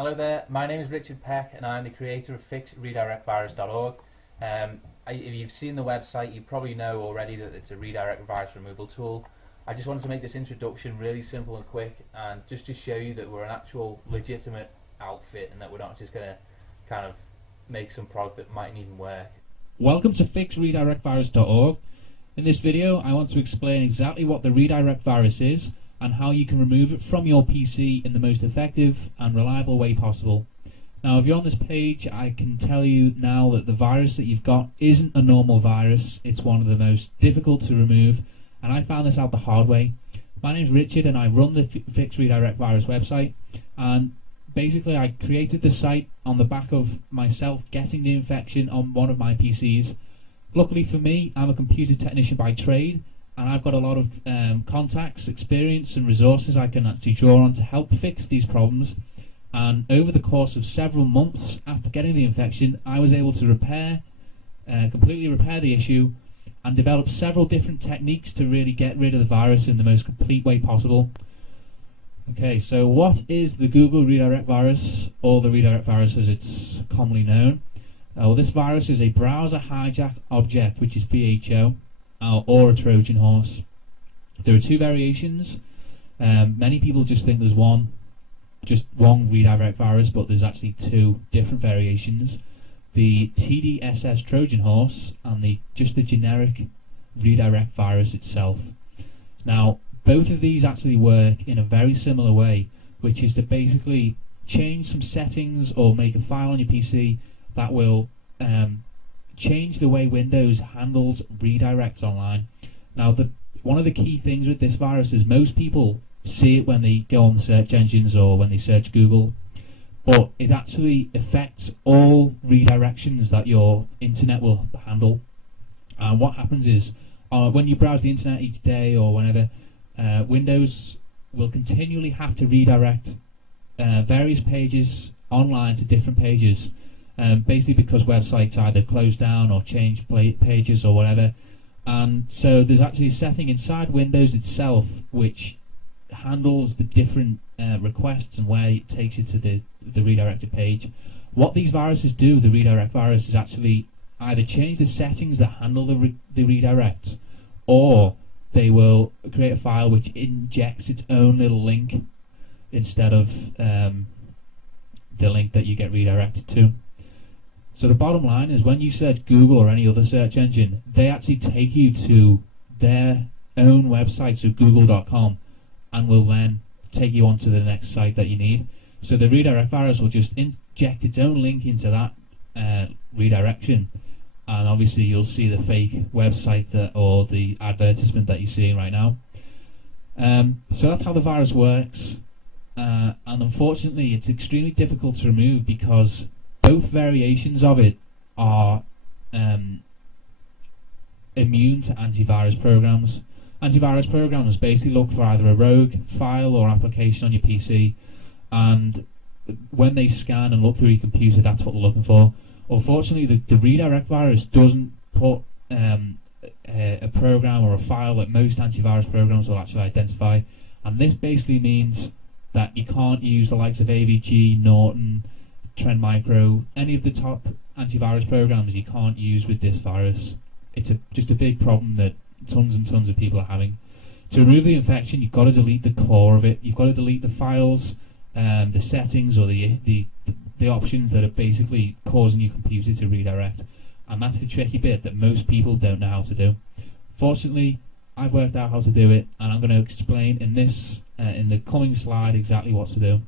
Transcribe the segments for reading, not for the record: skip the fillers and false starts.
Hello there, my name is Richard Peck and I'm the creator of fixredirectvirus.org. If you've seen the website, you probably know already that it's a redirect virus removal tool. I just wanted to make this introduction really simple and quick, and just to show you that we're an actual legitimate outfit and that we're not just going to kind of make some product that mightn't even work. Welcome to fixredirectvirus.org. In this video I want to explain exactly what the redirect virus is and how you can remove it from your PC in the most effective and reliable way possible. Now, if you're on this page, I can tell you now that the virus that you've got isn't a normal virus. It's one of the most difficult to remove, and I found this out the hard way. My name's Richard and I run the Fix Redirect Virus website, and basically I created the site on the back of myself getting the infection on one of my PCs. Luckily for me, I'm a computer technician by trade, and I've got a lot of contacts, experience and resources I can actually draw on to help fix these problems. And over the course of several months after getting the infection, I was able to completely repair the issue and develop several different techniques to really get rid of the virus in the most complete way possible. Okay, so what is the Google redirect virus, or the redirect virus as it's commonly known? Well, this virus is a browser hijack object, which is BHO, or a Trojan horse. There are two variations. Many people just think there's one redirect virus, but there's actually two different variations. The TDSS Trojan horse and just the generic redirect virus itself. Now, both of these actually work in a very similar way, which is to basically change some settings or make a file on your PC that will change the way Windows handles redirects online. Now, one of the key things with this virus is most people see it when they go on search engines or when they search Google, but it actually affects all redirections that your internet will handle. And what happens is, when you browse the internet each day or whenever, Windows will continually have to redirect various pages online to different pages, basically because websites either close down or change pages or whatever. And so there's actually a setting inside Windows itself which handles the different requests and where it takes you to the redirected page. What these viruses do, the redirect virus, is actually either change the settings that handle the redirect, or they will create a file which injects its own little link instead of the link that you get redirected to. So the bottom line is, when you search Google or any other search engine, they actually take you to their own website, so google.com, and will then take you onto the next site that you need. So the redirect virus will just inject its own link into that redirection, and obviously you'll see the fake website or the advertisement that you're seeing right now. So that's how the virus works, and unfortunately it's extremely difficult to remove because both variations of it are immune to antivirus programs. Antivirus programs basically look for either a rogue file or application on your PC, and when they scan and look through your computer, that's what they're looking for. Unfortunately, the redirect virus doesn't put a program or a file that most antivirus programs will actually identify, and this basically means that you can't use the likes of AVG, Norton, Trend Micro, any of the top antivirus programs you can't use with this virus. It's just a big problem that tons and tons of people are having. To remove the infection, you've got to delete the core of it. You've got to delete the files, the settings, or the options that are basically causing your computer to redirect. And that's the tricky bit that most people don't know how to do. Fortunately, I've worked out how to do it, and I'm going to explain in the coming slide exactly what to do.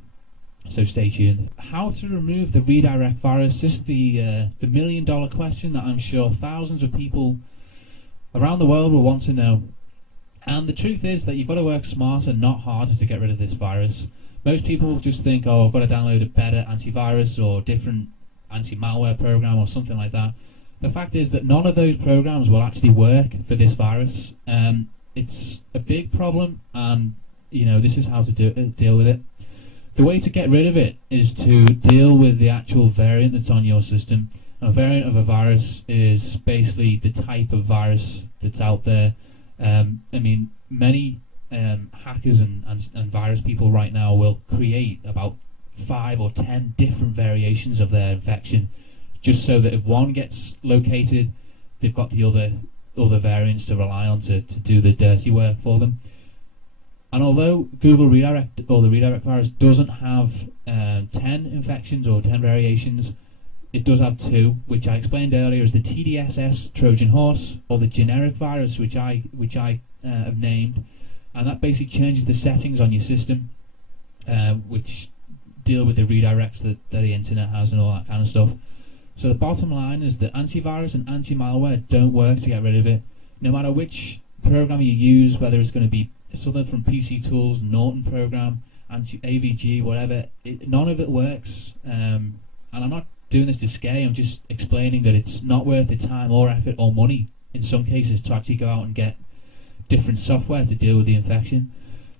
So stay tuned. How to remove the redirect virus? This is the million-dollar question that I'm sure thousands of people around the world will want to know. And the truth is that you've got to work smarter, not harder, to get rid of this virus. Most people just think, oh, I've got to download a better antivirus or different anti-malware program or something like that. The fact is that none of those programs will actually work for this virus. It's a big problem, and this is how to deal with it. The way to get rid of it is to deal with the actual variant that's on your system. A variant of a virus is basically the type of virus that's out there. Many hackers and virus people right now will create about 5 or 10 different variations of their infection, just so that if one gets located, they've got the other variants to rely on to do the dirty work for them. And although Google Redirect, or the redirect virus, doesn't have 10 infections or 10 variations, it does have 2, which I explained earlier as the TDSS Trojan horse, or the generic virus, which I have named, and that basically changes the settings on your system, which deal with the redirects that the internet has and all that kind of stuff. So the bottom line is that antivirus and anti-malware don't work to get rid of it. No matter which program you use, whether it's going to be something from PC Tools, Norton program, AVG, whatever, none of it works. And I'm not doing this to scare you, I'm just explaining that it's not worth the time or effort or money in some cases to actually go out and get different software to deal with the infection.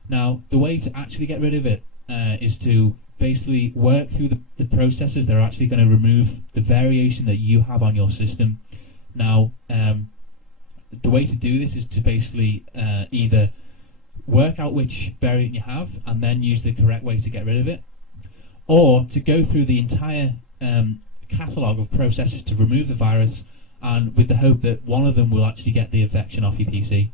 Now, the way to actually get rid of it is to basically work through the processes that are actually going to remove the variation that you have on your system. Now, the way to do this is to basically either work out which variant you have and then use the correct way to get rid of it, or to go through the entire catalogue of processes to remove the virus, and with the hope that one of them will actually get the infection off your PC.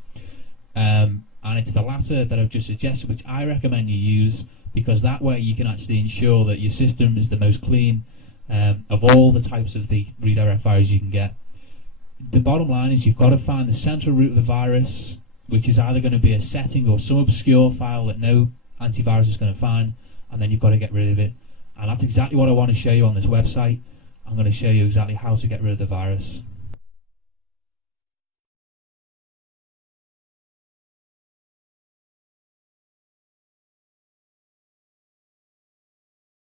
And it's the latter that I've just suggested, which I recommend you use, because that way you can actually ensure that your system is the most clean of all the types of the redirect virus you can get. The bottom line is you've got to find the central root of the virus, which is either going to be a setting or some obscure file that no antivirus is going to find, and then you've got to get rid of it. And that's exactly what I want to show you on this website. I'm going to show you exactly how to get rid of the virus.